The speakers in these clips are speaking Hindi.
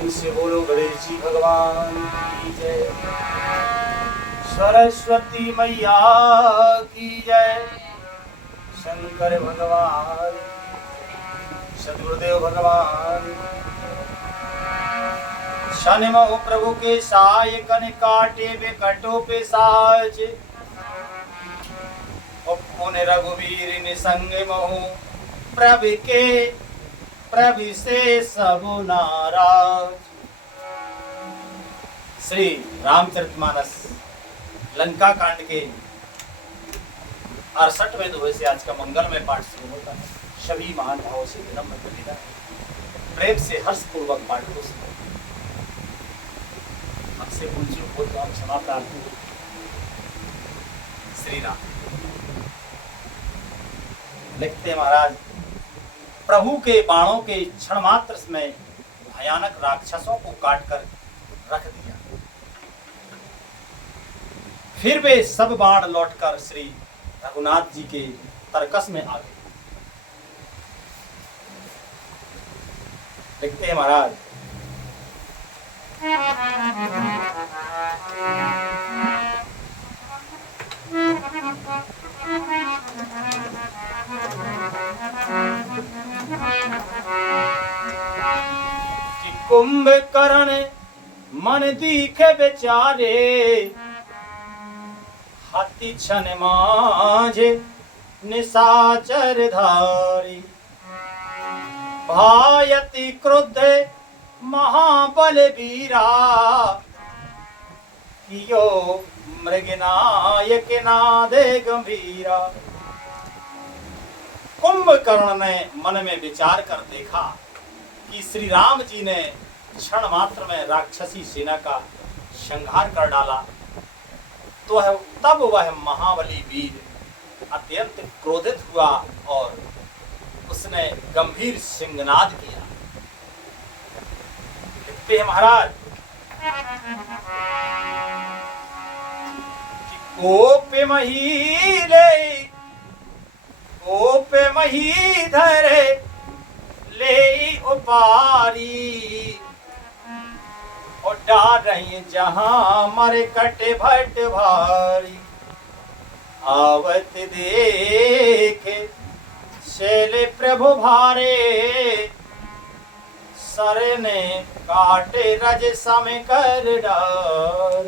प्रेम से बोलो गणेश जी भगवान की जय। सरस्वती मैया की जय। शंकर भगवान, सदगुरुदेव भगवान। शनि महो प्रभु के साय, कन काटे बेकटो पे साज। पुण्य रघुवीर निसंग महो, प्रभु के प्रभु से सब नाराज। श्री रामचरितमानस लंका कांड के 68वें दोहे से आज का मंगलमय पाठ शुरू होता है। सभी महान भावों से विनम्र निवेदन है, प्रेम से हर्षपूर्वक पाठ को सुनो। हमसे भूल चूक हो तो आप क्षमा प्रार्थी। श्री राम लिखते महाराज, प्रभु के बाणों के क्षण मात्र में भयानक राक्षसों को काटकर रख दिया। फिर वे सब बाण लौटकर श्री रघुनाथ जी के तरकस में आ गए। लिखते हैं महाराज, कि कुंभकर्ण मन दीखे बेचारे, हाथी छन माझे निशाचर धारी। भायति क्रुद्ध महाबल वीरा, कियो मृगनायक नादे गंभीरा। कुंभकर्ण ने मन में विचार कर देखा कि श्री राम जी ने क्षण मात्र में राक्षसी सेना का संहार कर डाला, तो तब वह महाबली वीर अत्यंत क्रोधित हुआ और उसने गंभीर सिंहनाद किया। लिखते हैं महाराज, कि कोप मही धरे ले उपारी, और डार रही जहां मर कटे भट भारी। आवत देखे शैल प्रभु भारे, सर ने काटे रज सम कर डार।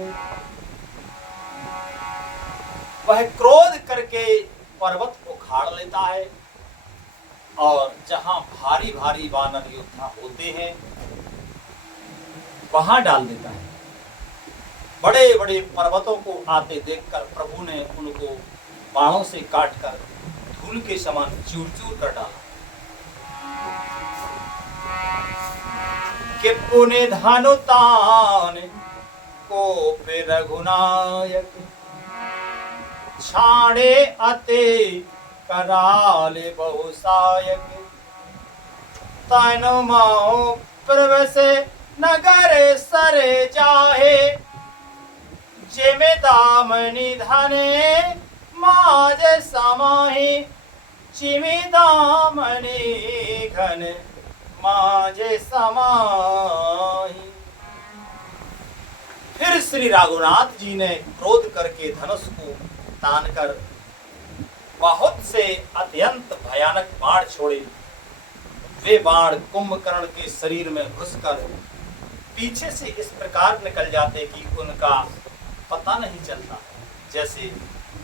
वह क्रोध करके पर्वत उखाड़ लेता है और जहां भारी भारी वानर योद्धा होते हैं वहां डाल देता है। बड़े बड़े पर्वतों को आते देखकर प्रभु ने उनको बाणों से काटकर धूल के समान चूर चूर कर डाला। कि पुण्य धानु तान को पे रघुनायक, छाड़े अते कराले बहुसायक। तनु माओ प्रवसे नगर सरे जाहे, जेमे दामनी धने माज समाही। चिमी दामनी घन माज समाही। फिर श्री रघुनाथ जी ने क्रोध करके धनुष को तानकर बहुत से अत्यंत भयानक बाण छोड़े। वे बाण कुंभकर्ण के शरीर में घुसकर पीछे से इस प्रकार निकल जाते कि उनका पता नहीं चलता, जैसे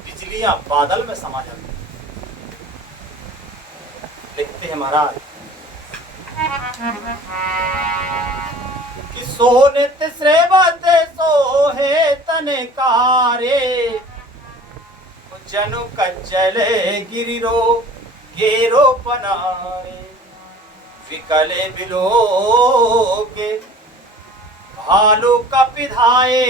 बिजलियां बादल में समा जाती। लिखते हैं महाराज, कि सोनित श्रेवत सोहे तनकारे, जनु कज्जले गिरिरो गेरो पनारे। विकले बिलो के भालू कपिधाए,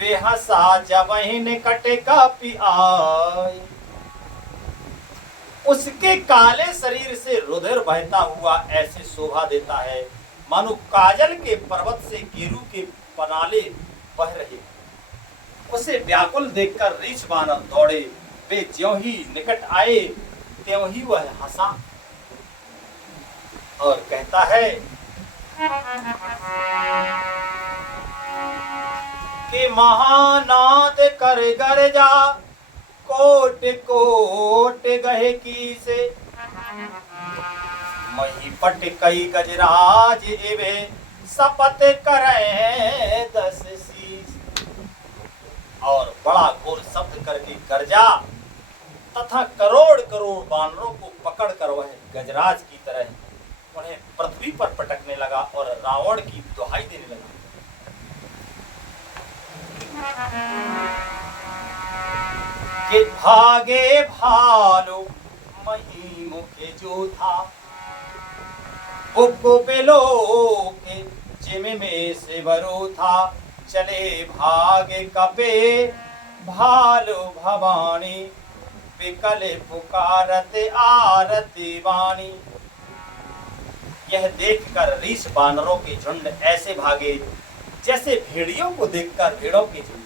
वे हंसा जबहि निकट कपि आए। उसके काले शरीर से रुधिर बहता हुआ ऐसे शोभा देता है मानो काजल के पर्वत से गेरू के पनाले बह रहे। उसे व्याकुल देखकर रीछ बानर दौड़े। वे ज्यों ही निकट आए त्यों ही वह हंसा और कहता है कि महानाद कर गरजा कोट कोट गहे की से मही पट कई गजराज एवे शपथ करे 10 शीश। और बड़ा घोर शब्द करके गरजा तथा करोड़ करोड़ बानरों को पकड़ कर वह गजराज की तरह उन्हें पृथ्वी पर पटकने लगा और रावण की दुहाई देने लगा कि भागे भालो मही मुखे जो था उको पेलो के जिमे में से बरो था चले भागे कपे भालो भवानी विकल पुकारत आरती वाणी। यह देखकर रीछ बानरों के झुंड ऐसे भागे जैसे भेड़ियों को देखकर भेड़ों के झुंड।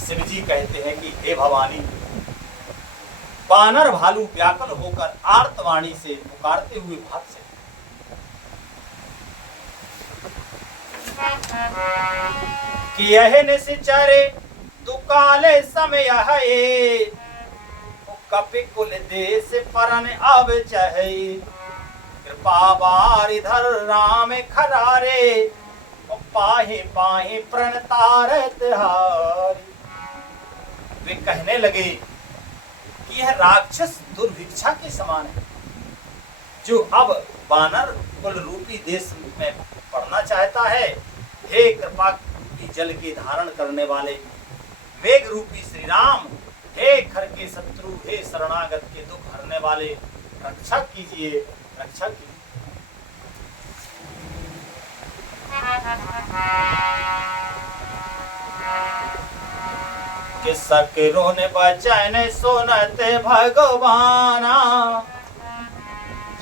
शिव जी कहते हैं कि हे भवानी, बानर भालू व्याकुल होकर आर्तवाणी से पुकारते हुए भाग से कि यह निश्चरे दुकाले समय है कपिकुल देश परन अब चाहे कृपा बार इधर राम खरारे पाहे पाहे प्रणतारत हारी। वे कहने लगे कि यह राक्षस दुर्भिक्षा के समान है जो अब बानर कुल रूपी देश में पड़ना चाहता है। हे कृपा रूपी जल के धारण करने वाले वेग रूपी श्री राम, हे खर के शत्रु, हे शरणागत के दुख हरने वाले, रक्षा कीजिए, रक्षा कीजिए। कि सकेरो ने बचन सुनते भगवाना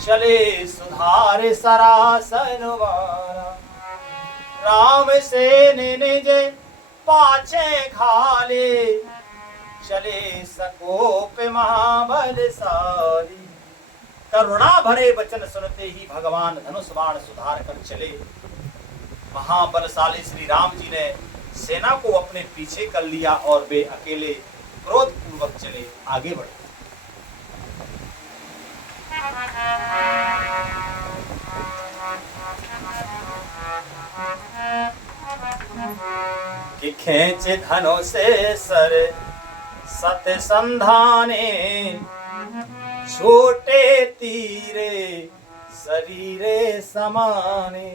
चले सुधारे सरासन वारा। राम से निज पाछे खाले चले सकोप महाबलशाली। करुणा भरे वचन सुनते ही भगवान धनुष बाण सुधार कर चले। महाबलशाली श्री राम जी ने सेना को अपने पीछे कर लिया और वे अकेले क्रोध पूर्वक चले आगे बढ़े। कि खेच धनो से सर सत संधाने छोटे तीरे शरीरे समाने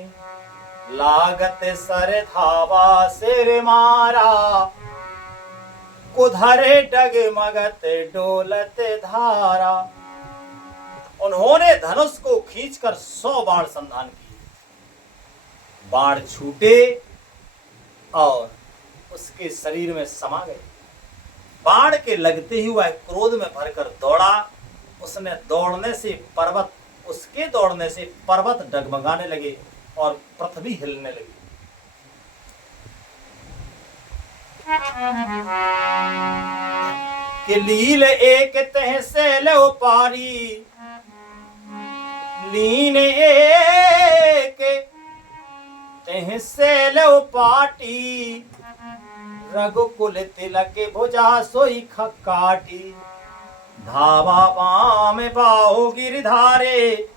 लागत सर धावा सिर मारा कुधरे डगमगत डोलत धारा। उन्होंने धनुष को खींचकर 100 बाण संधान किए। बाण छूटे और उसके शरीर में समा गए। बाण के लगते ही वह क्रोध में भरकर दौड़ा। उसके दौड़ने से पर्वत डगमगाने लगे और पृथ्वी हिलने लगी। कि लील एक तह से लो पारी, लीन एक तह से लो पाटी, रघुकुल तिलक भुजा सोई खकाटी, धावा बाम बाहु गिरधारे,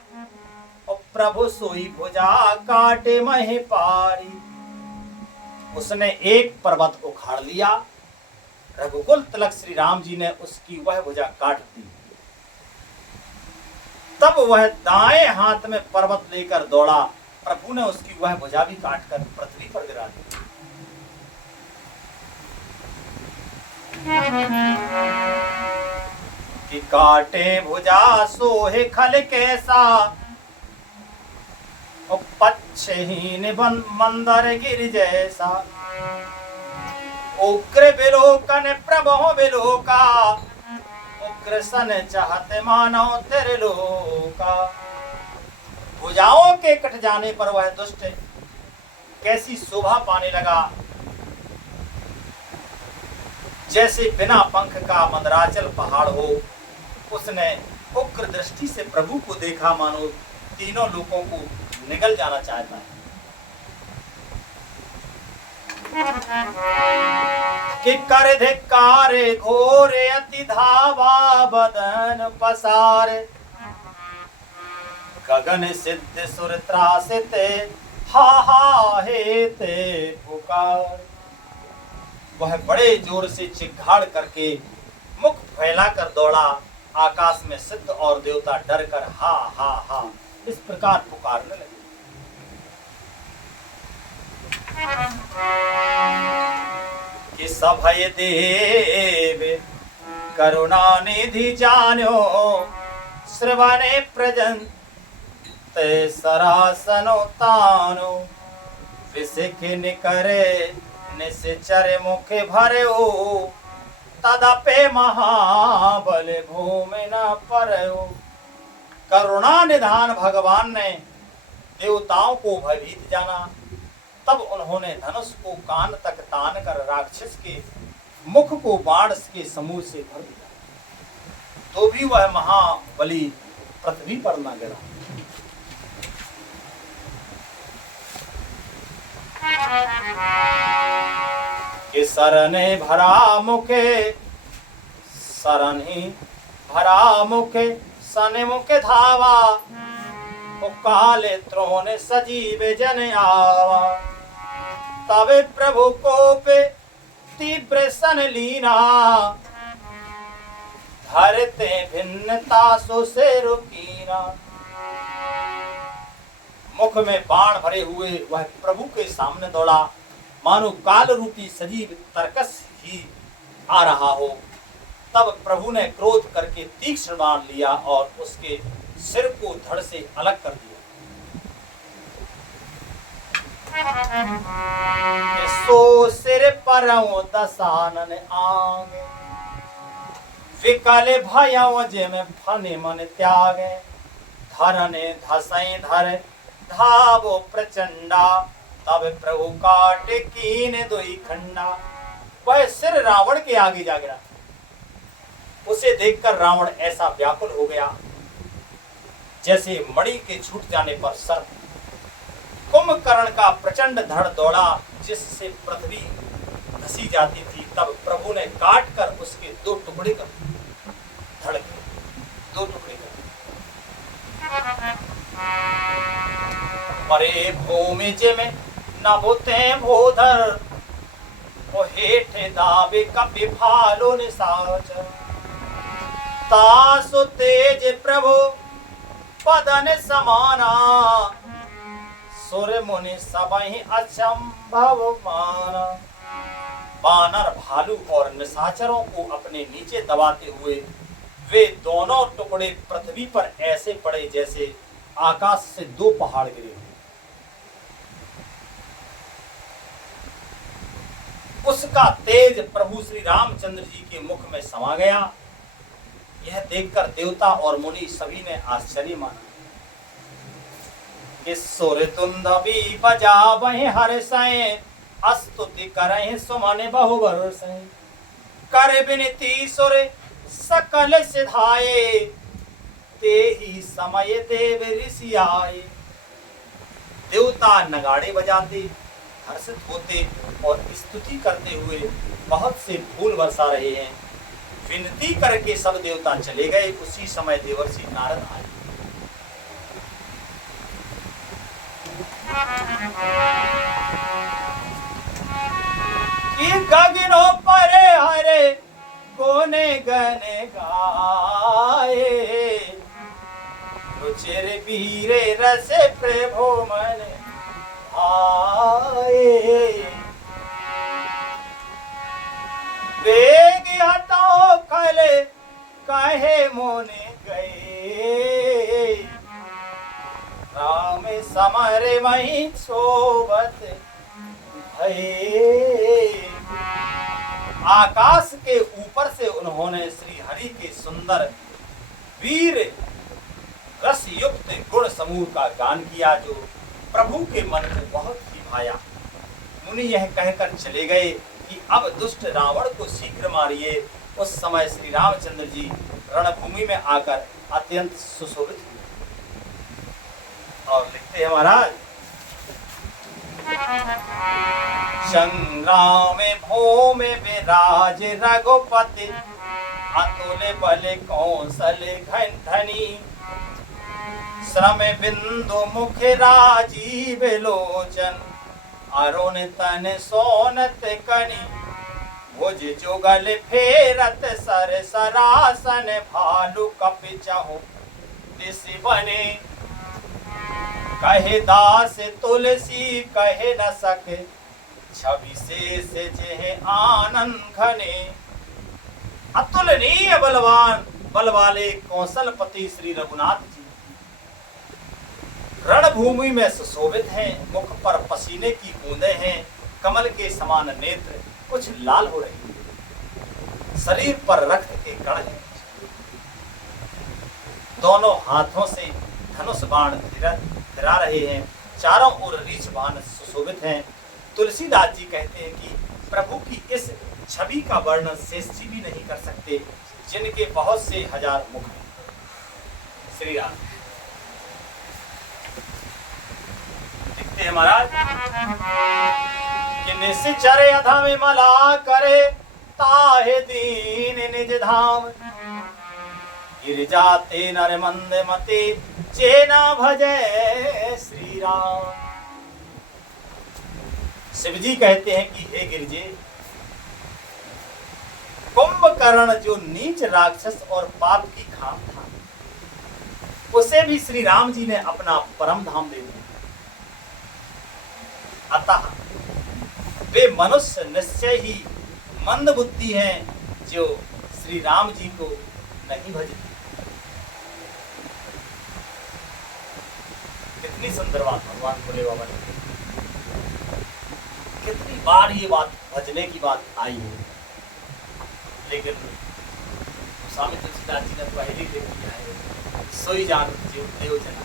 प्रभु सोई भुजा काटे महे पारी। उसने एक पर्वत उखाड़ लिया। रघुकुल तिलक श्री राम जी ने उसकी वह भुजा काट दी। तब वह दाएं हाथ में पर्वत लेकर दौड़ा। प्रभु ने उसकी वह भुजा भी काटकर पृथ्वी पर गिरा दी। कि काटे भुजा सोहे खल कैसा, पच्छहीन मंदर गिर जैसा, उग्र विलोकन प्रभो विलोका, उग्र सन चाहते मानो तेरे लोका। भुजाओं के कट जाने पर वह दुष्ट कैसी शोभा पाने लगा, जैसे बिना पंख का मंदराचल पहाड़ हो। उसने उग्र दृष्टि से प्रभु को देखा, मानो तीनों लोगों को निगल जाना चाहता है कि कर धिक्कारे घोरे अति धावा बदन पसारे गगन सिद्ध सुर त्रासित हा हा हेते पुकार। वह बड़े जोर से चिघाड़ करके मुख फैलाकर दौड़ा। आकाश में सिद्ध और देवता डर कर हा हा हा इस प्रकार पुकारने लगे। कि सभय देव करुणा निधि जान्यो श्रवणे प्रजन ते सरासनो तानो विसिख निकरे निश्चर मुख भरयो तदपे महाबल भूमि न परयो। करुणा निधान भगवान ने देवताओं को भयभीत जाना। तब उन्होंने धनुष को कान तक तान कर राक्षस के मुख को बाण के समूह से भर दिया, तो भी वह महाबली पृथ्वी पर न गिरा। कि सरने भरा मुखे सरनी भरा मुखे सने मुखे धावा काले त्रोने सजीव जन आवा। तबे प्रभु कोपे तीव्र सन लीना धरते भिन्नता सो से रुकीना। मुख में बाण भरे हुए वह प्रभु के सामने दौड़ा, मानो काल रूपी सजीव तरकस ही आ रहा हो। तब प्रभु ने क्रोध करके तीक्ष्ण बाण लिया और उसके सिर को धड़ से अलग कर दिया। सो सिर परओ दसानन आगे विकल भयओ जिम फने मन त्यागे। धरने धसई धर धावो प्रचंडा तब प्रभु काट कीन दुई खंडा। वह सिर रावण के आगे जा गिरा। उसे देखकर रावण ऐसा व्याकुल हो गया जैसे मणि के छूट जाने पर सर्प। कुंभकर्ण का प्रचंड धड़ दौड़ा जिससे पृथ्वी धसी जाती थी। तब प्रभु ने काट कर उसके दो टुकड़े कर धड़ के दो टुकड़े कर परे भूमि जिमे नभुते भूधर ओ हेठे दावे कपि भालो निसाच। तासु तेज प्रभु पदन समाना सुर मुनि सबहि अचंभव माना। बानर भालू और निशाचरों को अपने नीचे दबाते हुए वे दोनों टुकड़े पृथ्वी पर ऐसे पड़े जैसे आकाश से दो पहाड़ गिरे। उसका तेज प्रभु श्री रामचंद्र जी के मुख में समा गया। यह देखकर देवता और मुनि सभी ने आश्चर्य माना। कि सुर तुंदबी बजावहि हर्षै स्तुति करहि सुमन बहु बरसै। कर विनती सुर सकल सिधाए तेहि समय देव ऋषि आए। देवता नगाड़े बजाते हर्षित होते और स्तुति करते हुए बहुत से फूल बरसा रहे हैं। विनती करके सब देवता चले गए। उसी समय देवर्षि नारद आए। कि गगनो परे हरे कोने गने गाए रुचिर वीरे रसे प्रभो मन आए। वेग हटाओ खले कहे मोने गए। राम समरे मही सोबत भये। आकाश के ऊपर से उन्होंने श्री हरि के सुंदर वीर रस युक्त गुण समूह का गान किया जो प्रभु के मन को बहुत ही भाया। मुनि यह कहकर चले गए कि अब दुष्ट रावण को शीघ्र मारिए। उस समय श्री रामचंद्र जी रणभूमि में आकर अत्यंत सुशोभित हुए। और लिखते हैं महाराज, संग्राम भूमि विराज रघुपति, अतुल बल कौशल धनी, श्रम बिंदु मुख राजीव लोचन, अरुण तन सोनत कनि, भुज जुगल फेरत सर सरासन, भालु कपि चहु दिस बने, कहे दास तुलसी कहे न सके, छवि शेष जेह आनंद घने। अतुलनीय बलवान बल वाले कौशलपति श्री रघुनाथ जी रणभूमि में सुशोभित हैं, मुख पर पसीने की बूंदें हैं, कमल के समान नेत्र कुछ लाल हो रही है, शरीर पर रक्त के कण हैं, दोनों हाथों से धनुष बाण गिरा रहे हैं, चारों ओर रीछ बाण सुशोभित हैं। तुलसीदास जी कहते हैं कि प्रभु की इस छवि का वर्णन शेष जी भी नहीं कर सकते, जिनके बहुत से हजार मुख हैं। श्री राम दिखते हैं महाराज कि निश्चर अधम मला करे, ताहे दीन निज धाम, गिर जाते नर मंद मते, चेना भजे श्री राम। शिव जी कहते हैं कि हे गिरजे, कुंभकर्ण जो नीच राक्षस और पाप की खाम था, उसे भी श्री राम जी ने अपना परम धाम दे दिया। अतः वे मनुष्य निश्चय ही मंद बुद्धि हैं, जो श्री राम जी को नहीं भजते। कितनी सुंदर बात भगवान भोले बाबा ने, कितनी बार ये बात भजने की बात आई है, लेकिन स्वामी तुलसीदास जी ने पहले लिख दिया है, सोई जान जीव देव जना।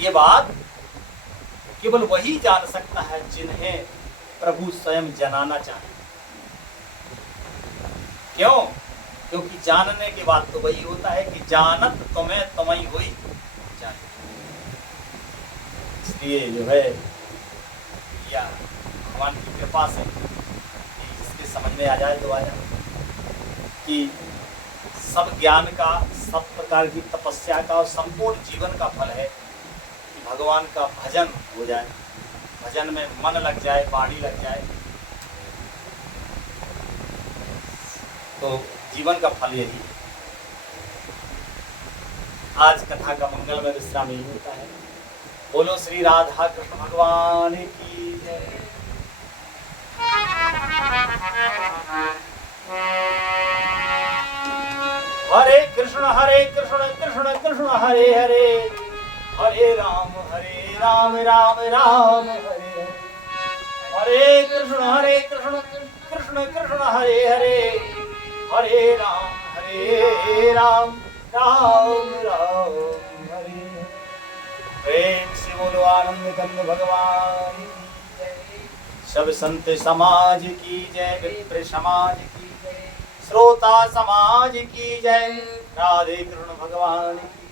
ये बात केवल वही जान सकता है जिन्हें प्रभु स्वयं जनाना चाहे। क्यों? क्योंकि जानने के बाद तो वही होता है कि जानत तुम्हें तुम्हें हुई जाने। इसलिए जो है या भगवान की कृपा से इसके समझ में आ जाए तो आ जाए कि सब ज्ञान का, सब प्रकार की तपस्या का और संपूर्ण जीवन का फल है कि भगवान का भजन हो जाए, भजन में मन लग जाए, वाणी लग जाए, तो जीवन का फल यही। आज कथा का मंगल में विश्राम यही होता है। बोलो श्री राधा कृष्ण भगवान की जय। हरे कृष्ण कृष्ण कृष्ण हरे हरे, हरे राम राम राम हरे हरे, हरे कृष्ण कृष्ण कृष्ण हरे हरे, हरे राम राम राम हरे हरे। प्रेम से बोलो आनंद कंद भगवान की जय। सब संत समाज की जय, विप्र समाज की जय, श्रोता समाज की जय, राधे कृष्ण भगवान की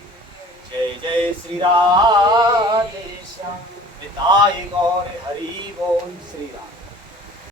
जय। जय श्री राधे श्याम, निताय गौर हरि बोल। श्री राम।